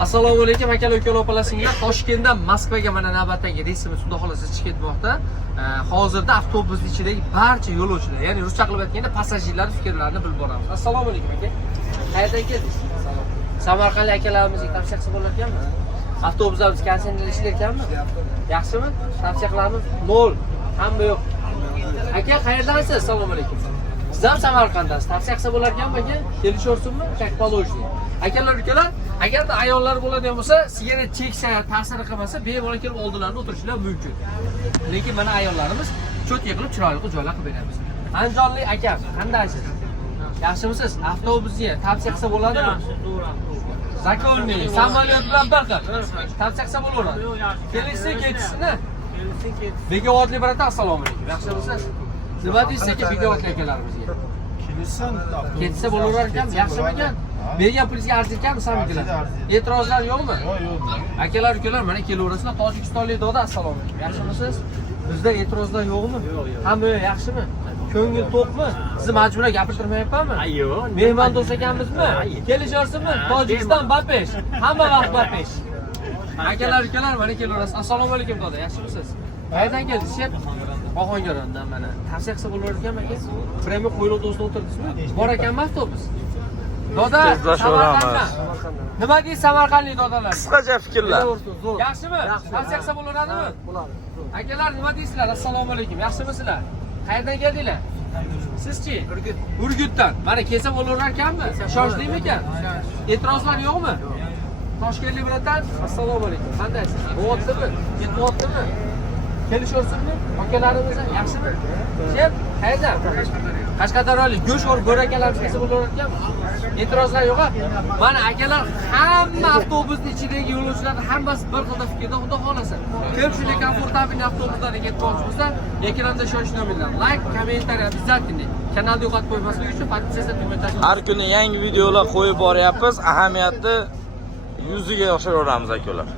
Assalomu alaykum aka, ukalar, singlar. Toshkentdan Moskvaga mana navbatdagi reysimiz xudo xolasa chiqib ketmoqda. Hozirda avtobus ichidagi barcha yo'lovchilar, ya'ni ruscha qilib aytganda passajirlar fikrlarini bilib boramiz. Assalomu alaykum aka. Qayerdan keldingiz? Samarqandlik akalarimizga tavsiya qilsa bo'lar ekanmi? Avtobuslarimiz konsentr ishlar ekanmi? Yaxshimi? Tavsiya qilamiz. 0. Hamma yo'q. Aka, qayerdansiz? Assalomu alaykum. Siz ham Samarqanddansiz. Tavsiya qilsa bo'lar ekanmi aka? Kelishaversinmi? Как положено. Akalar, ukalar, agarda ayollar bo'ladigan bo'lsa, sigaret cheksa, ta'sir qilmasa, bemalol kelib oldilarida o'tirishlari mumkin. Lekin mana ayollarimiz cho'tga qilib chiroyli joylar qilib beramiz. Andijonlik aka, qandaysiz? Yaxshimisiz? Avtobusga tavsiya qilsa bo'ladimi? Zakonniy, samolyot bilan bir xil. Tavsiya qilsa bo'laveradi. Kelishsa ketishni. Begovatli brata, assalomu alaykum. Yaxshimisiz? Nima deysiz aka begovatli akalarimizga? Ketsa bo'laverar ekan, yaxshimi ekan? Bergan pulingizga arziyotganmi samikilar? E'tirozlar yo'qmi? Yo'q. Akalar, ukalar, mana kelaverasizlar. Tojikistonlik doda, assalomu alaykum. Yaxshimisiz? Bizda e'tirozlar yo'qmi? Hamma yaxshimi? Ko'ngil to'qmi? Sizni majburan gapirtirmayapmanmi? Yo'q. Mehmon do'st ekanmizmi? Kelishaversinmi? Tojikiston Bapesh. Hamma vaqt Bapesh. Akalar, ukalar, mana kelaverasiz. Assalomu alaykum doda, yaxshimisiz? Qayerdan keldingiz? Oxongarondan mana. Tavsiya qilsa bo'lar ekanmi aka? Premi qo'yilib do'stlar o'tirdingizmi? Bor ekanmi avtobus? Doda, Samarqanddan. Nima deysiz Samarqandlik dodalar? Qisqacha fikrlar. Yaxshimi? Tavsiya qilsa bo'laveradimi? Bo'ladi. Akalar, nima deysizlar? Assalomu alaykum. Yaxshimisizlar? Qayerdan keldinglar? Sizchi? Urgutdan. Mana kelsa bo'laverar ekanmi? Ishonchlimi ekan? E'tirozlar yo'qmi? Toshkentlik bratan, assalomu alaykum. Qandaysiz? Bo'lyaptimi? Ketyaptimi? Kelishaversinmi? Akalarimiz yaxshimi? Kim? Qayerdan? Qashqadaryolik go'sht ko'rib bo'rakalarimiz kelsa bo'laverar ekanmi? E'tirozlar yo'q. Mana akalar hamma avtobusning ichidagi yo'lovchilarning hammasi bir xil fikrda, xudo xolasa. Kim shunday komfortabilniy avtobuslarga ketmoqchi bo'lsa, ekranda shoyish nomerlar. Like, kommentariy обязательно. Kanalni yo'qotib qo'ymaslik uchun podpisatsiya tugmachasini. Har kuni yangi videolar qo'yib boryapmiz. Ahamiyatni yuziga yoshiravamiz akalar.